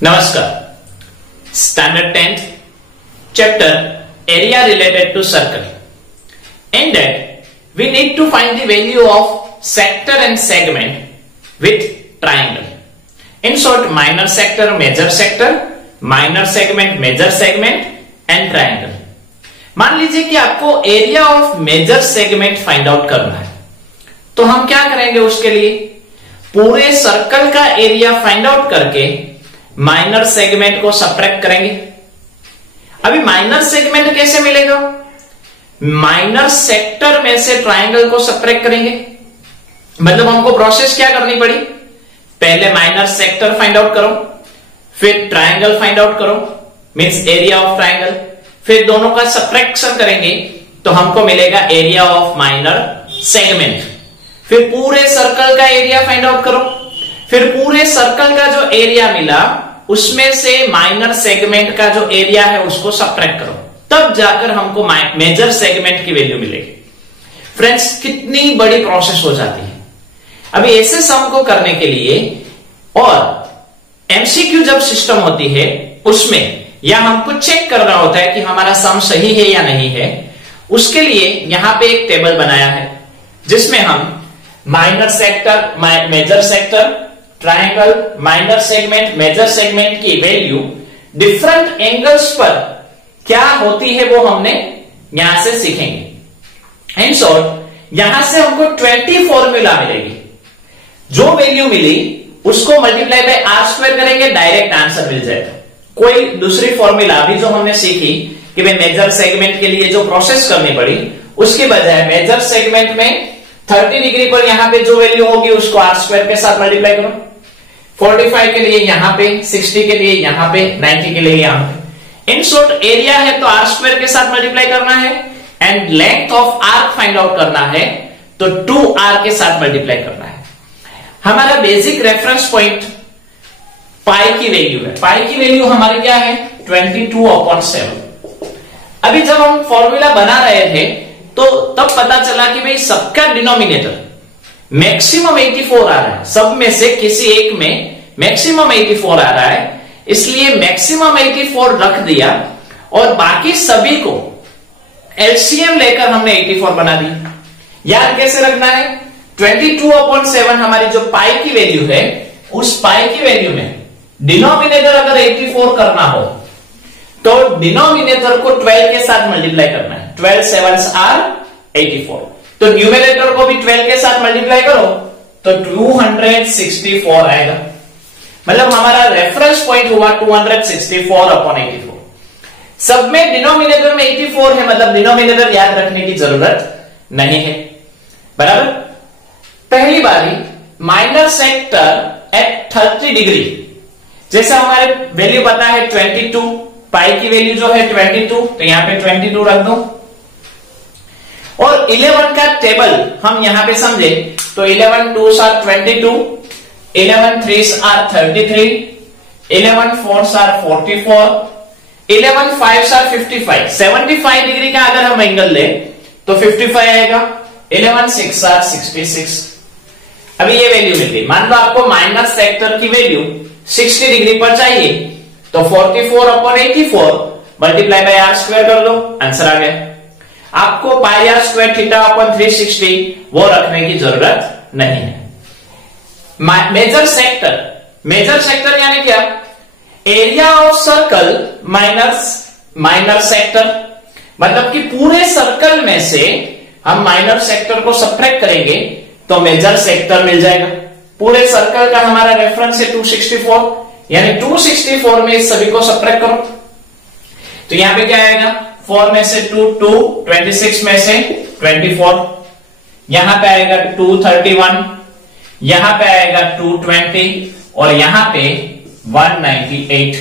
Namaskar. Standard 10th chapter area related to circle. In that we need to find the value of sector and segment with triangle. In short, minor sector, major sector, minor segment, major segment and triangle. मान लीजिए कि आपको area of major segment find out करना है, तो हम क्या करेंगे उसके लिए, पूरे सर्कल का एरिया फाइंड आउट करके माइनर सेगमेंट को सब्ट्रैक्ट करेंगे। अभी माइनर सेगमेंट कैसे मिलेगा, माइनर सेक्टर में से ट्राइंगल को सब्ट्रैक्ट करेंगे। मतलब हमको प्रोसेस क्या करनी पड़ी, पहले माइनर सेक्टर फाइंड आउट करो, फिर ट्राइंगल फाइंड आउट करो, मींस एरिया ऑफ ट्राइंगल, फिर दोनों का सब्ट्रैक्शन करेंगे तो हमको मिलेगा एरिया ऑफ माइनर सेगमेंट। फिर पूरे सर्कल का एरिया फाइंड आउट करो, फिर पूरे सर्कल का जो एरिया मिला उसमें से माइनर सेगमेंट का जो एरिया है उसको सब्ट्रैक्ट करो, तब जाकर हमको मेजर सेगमेंट की वैल्यू मिलेगी। फ्रेंड्स, कितनी बड़ी प्रोसेस हो जाती है। अभी ऐसे सम को करने के लिए और एमसीक्यू जब सिस्टम होती है उसमें या हमको चेक करना होता है कि हमारा सम सही है या नहीं है, उसके लिए यहां पे एक टेबल बनाया है जिसमें हम minor sector, major sector, triangle, minor segment, major segment की वैल्यू डिफरेंट एंगल्स पर क्या होती है वो हमने यहां से सीखेंगे। इन शॉर्ट यहां से हमको 20 फॉर्मूला मिलेगी। जो वैल्यू मिली उसको मल्टीप्लाई बाय आर स्क्वायर करेंगे, डायरेक्ट आंसर मिल जाएगा। कोई दूसरी फॉर्मूला अभी जो हमने सीखी कि भाई मेजर सेगमेंट के लिए जो प्रोसेस करनी पड़ी, उसके बजाय मेजर सेगमेंट में 30 डिग्री पर यहां पे जो वैल्यू होगी उसको आर स्क्वायर के साथ मल्टीप्लाई करो, 45 के लिए यहां पे, 60 के लिए यहां पे, 90 के लिए यहां पे। इन शॉर्ट एरिया है तो आर स्क्वायर के साथ मल्टीप्लाई करना है, and length of arc find out करना है तो 2r के साथ मल्टीप्लाई करना है। हमारा बेसिक रेफरेंस पॉइंट पाई की वैल्यू है। पाई की वैल्यू हमारी क्या है, 22/7। अभी जब हम फॉर्मूला बना रहे थे तो तब पता चला कि भाई सबका डिनोमिनेटर मैक्सिमम 84 आ रहा है, सब में से किसी एक में मैक्सिमम 84 आ रहा है, इसलिए मैक्सिमम 84 रख दिया और बाकी सभी को एलसीएम लेकर हमने 84 बना दिया। यार कैसे रखना है, 22/7 हमारी जो पाई की वैल्यू है, उस पाई की वैल्यू में डिनोमिनेटर अगर 84 करना हो तो डिनोमिनेटर को 12 के साथ मल्टीप्लाई करना है। 12 7s are 84, तो न्यूमरेटर को भी 12 के साथ मल्टीप्लाई करो तो 264 आएगा। मतलब हमारा रेफरेंस पॉइंट हुआ 264/84। सब में डिनोमिनेटर में 84 है, मतलब डिनोमिनेटर याद रखने की जरूरत नहीं है, बराबर। पहली बारी माइनर सेक्टर एट 30 डिग्री, जैसे हमारे वैल्यू पता है 22, पाई की वैल्यू जो है 22, तो यहां पे 22 रख दो। और 11 का टेबल हम यहां पे समझे तो 11 2s are 22, 11 3s are 33, 11 4s are 44, 11 5s are 55। 75 degree का अगर हम एंगल ले तो 55 आएगा, 11 6s are 66। अभी ये वैल्यू मिल गई। मान लो आपको माइनर सेक्टर की वैल्यू 60 डिग्री पर चाहिए तो 44/84 मल्टीप्लाई बाय आर स्क्वायर कर दो, आंसर आ गया। आपको पाई आर स्क्वायर थीटा/360 वो रखने की जरूरत नहीं है। मेजर सेक्टर, मेजर सेक्टर यानी क्या, area of circle minor sector, मतलब कि पूरे सर्कल में से हम माइनर सेक्टर को सब्ट्रैक्ट करेंगे तो मेजर सेक्टर मिल जाएगा। पूरे सर्कल का हमारा रेफरेंस है 264, यानी 264 में इस सभी को सब्ट्रैक्ट करो तो यहां पे क्या आएगा, 4 में से 2 2, 26 में से 24, यहां पे आएगा 231, यहां पे आएगा 220 और यहां पे 198।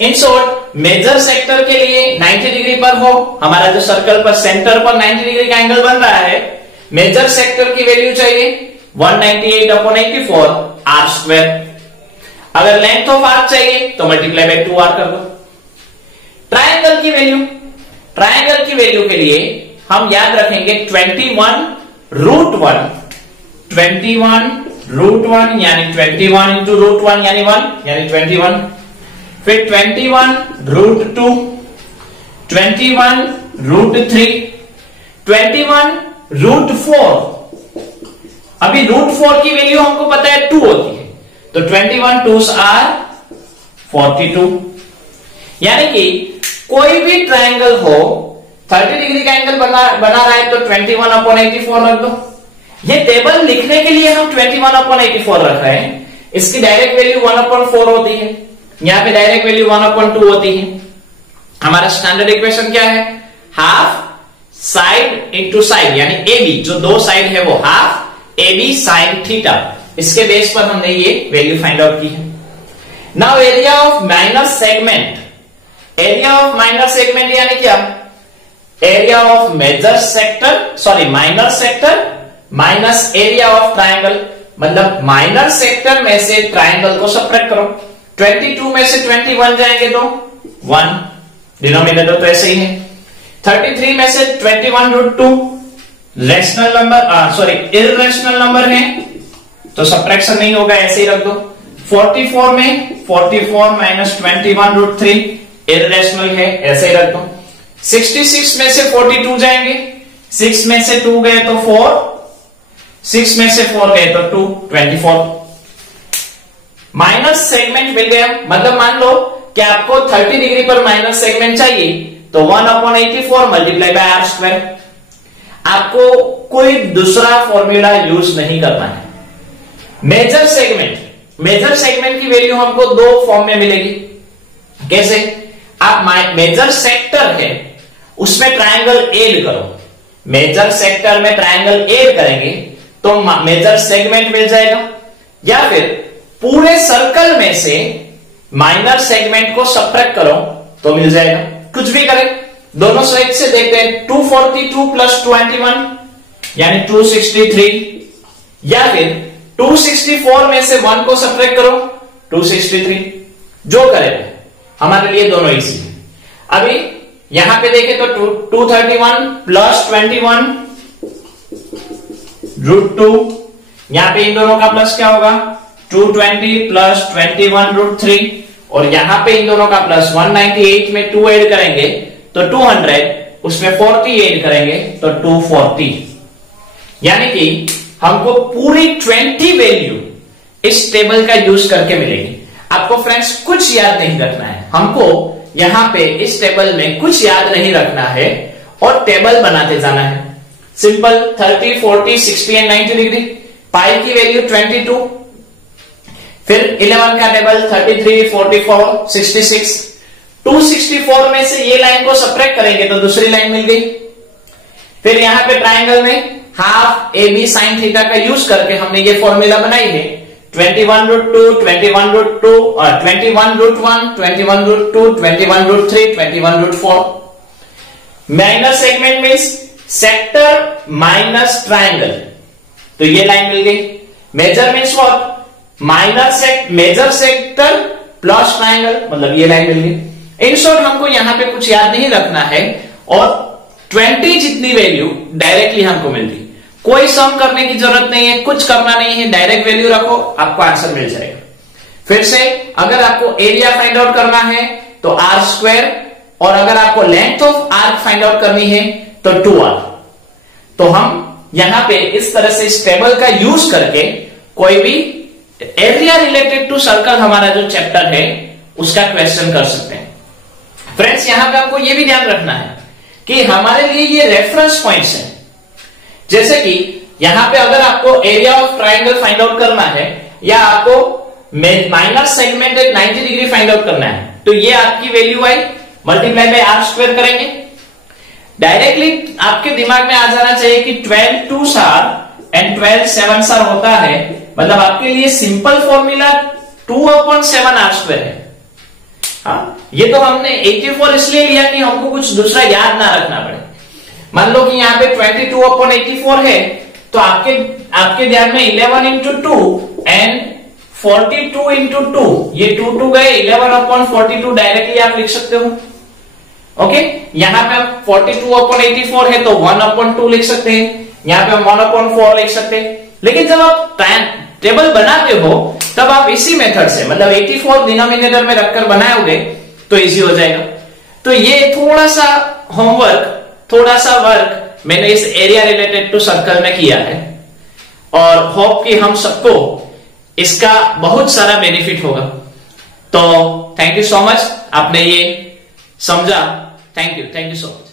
इन शॉर्ट मेजर सेक्टर के लिए 90 डिग्री पर हो, हमारा जो सर्कल पर सेंटर पर 90 डिग्री का एंगल बन रहा है, मेजर सेक्टर की वैल्यू चाहिए 198/84 आर स्क्वायर। अगर लेंथ ऑफ आर्क चाहिए तो मल्टीप्लाई बाय 2r कर दो। ट्राइंगल की वैल्यू, ट्राइंगल की वैल्यू के लिए हम याद रखेंगे 21√1, 21 √1 यानी 21 इंटू √1 यानी 1 यानी 21, फिर 21 √2, 21 √3, 21 √4। अभी √4 की वैल्यू हमको पता है 2 होती है, तो 21 2s आर 42। यानी कि कोई भी ट्रायंगल हो 30 डिग्री का एंगल बना रहा है तो 21/84 रख दो। ये टेबल लिखने के लिए हम 21/84 रख रहे हैं, इसकी डायरेक्ट वैल्यू 1/4 होती है, यहां पे डायरेक्ट वैल्यू 1/2 होती है। हमारा स्टैंडर्ड इक्वेशन क्या है? हाफ साइड इंटू साइड यानी AB, जो दो साइड है वो हाफ AB साइन थीटा, इसके बेस पर हमने ये वैल्यू फाइंड आउट की है। Now area of minor segment, area of minor segment यानी क्या? Area of major sector, sorry minor sector minus area of triangle, मतलब माइनर सेक्टर में से ट्रायंगल को सब्ट्रैक्ट करो। 22 में से 21 जाएंगे तो 1, डिनोमिनेटर तो ऐसे ही है। 33 में से 21√2 rational number, sorry irrational number है तो सब्ट्रैक्शन नहीं होगा, ऐसे ही रख दो। 44 में 44 माइनस 21√3 इररेशनल है, ऐसे ही रख दो। 66 में से 42 जाएंगे, 6 में से 2 गए तो 4, 6 में से 4 गए तो 2, 24। माइनस सेगमेंट मिल गया, मतलब मान लो कि आपको 30 डिग्री पर माइनस सेगमेंट चाहिए तो 1/84 मल्टीप्लाई बाय आर स्क्वायर। आपको कोई दूसरा फॉर्मूला यूज नहीं करना है। मेजर सेगमेंट, मेजर सेगमेंट की वैल्यू हमको दो फॉर्म में मिलेगी। कैसे? आप मेजर सेक्टर है उसमें ट्रायंगल ऐड करो, मेजर सेक्टर में ट्रायंगल ऐड करेंगे तो मेजर सेगमेंट मिल जाएगा, या फिर पूरे सर्कल में से माइनर सेगमेंट को सब्ट्रैक्ट करो तो मिल जाएगा। कुछ भी करें, दोनों साइड से देखते हैं। 242 प्लस 21 यानी 263, या फिर 264 में से 1 को सब्ट्रैक्ट करो 263, जो करें हमारे लिए दोनों इजी है। अभी यहां पे देखें तो 231 प्लस 21 √2, यहां पे इन दोनों का प्लस क्या होगा? 220 प्लस 21√3, और यहां पे इन दोनों का प्लस 198 में 2 ऐड करेंगे तो 200, उसमें 40 ऐड करेंगे तो 240। यानी कि हमको पूरी 20 वैल्यू इस टेबल का यूज करके मिलेगी। आपको फ्रेंड्स कुछ याद नहीं रखना है, हमको यहां पे इस टेबल में कुछ याद नहीं रखना है और टेबल बनाते जाना है। सिंपल 30, 40, 60 एंड 90 डिग्री, पाई की वैल्यू 22, फिर 11 का टेबल 33, 44, 66, 264 में से ये लाइन को सब्ट्रैक्ट करेंगे तो दूसरी लाइन मिल गई। फिर यहां पे ट्रायंगल में हाफ AB साइन थीटा का यूज करके हमने ये फॉर्मूला बनाई है 21√2, 21√2, 21√1, 21√2, 21√3, 21√4। Minor segment means sector minus triangle, तो ये लाइन मिल गई। Major means what? Major sector plus triangle, मतलब ये लाइन मिल गई। इन शॉर्ट हमको यहां पे कुछ याद नहीं रखना है और 20 जितनी वैल्यू डायरेक्टली हमको मिल गई। कोई सम करने की जरूरत नहीं है, कुछ करना नहीं है, डायरेक्ट वैल्यू रखो, आपको आंसर मिल जाएगा। फिर से अगर आपको एरिया फाइंड आउट करना है तो आर स्क्वायर, और अगर आपको length of arc find out करनी है तो 2r। तो हम यहां पे इस तरह से इस टेबल का यूज करके कोई भी एरिया रिलेटेड टू सर्कल हमारा जो चैप्टर है उसका क्वेश्चन कर सकते हैं। फ्रेंड्स यहां पे आपको यह भी ध्यान रखना है कि हमारे लिए ये रेफरेंस पॉइंट्स हैं। जैसे कि यहां पे अगर आपको area of triangle find out करना है या आपको minor segment at 90 degree find out करना है, तो ये आपकी वैल्यू आई मल्टीप्लाई बाय आर स्क्वायर करेंगे। डायरेक्टली आपके दिमाग में आ जाना चाहिए कि 12 2s are and 12 7s are होता है, मतलब आपके लिए सिंपल फॉर्मूला 2/7 आर स्क्वायर है। हाँ, ये तो हमने 84 इसलिए लिया कि हमको कुछ दूसरा याद ना रखना पड़े। मान लो कि यहाँ पे 22/84 है तो आपके ध्यान में 11 इंटू 2 एंड 42 इंटू 2, ये 2 गए, 11/42 डायरेक्टली आप लिख सकते हो। ओके, यहां पे आप 42/84 है तो 1/2 लिख सकते हैं, यहां पे हम 1/4 लिख सकते हैं। लेकिन जब आप टेबल बनाते हो तब आप इसी मेथड से, मतलब 84 डिनोमिनेटर में रखकर बनाओगे तो इजी हो जाएगा। तो ये थोड़ा सा होमवर्क, थोड़ा सा वर्क मैंने इस एरिया रिलेटेड टू सर्कल में किया है और होप कि हम सबको इसका बहुत सारा बेनिफिट होगा। तो थैंक यू सो मच, आपने ये समझा। Thank you so much.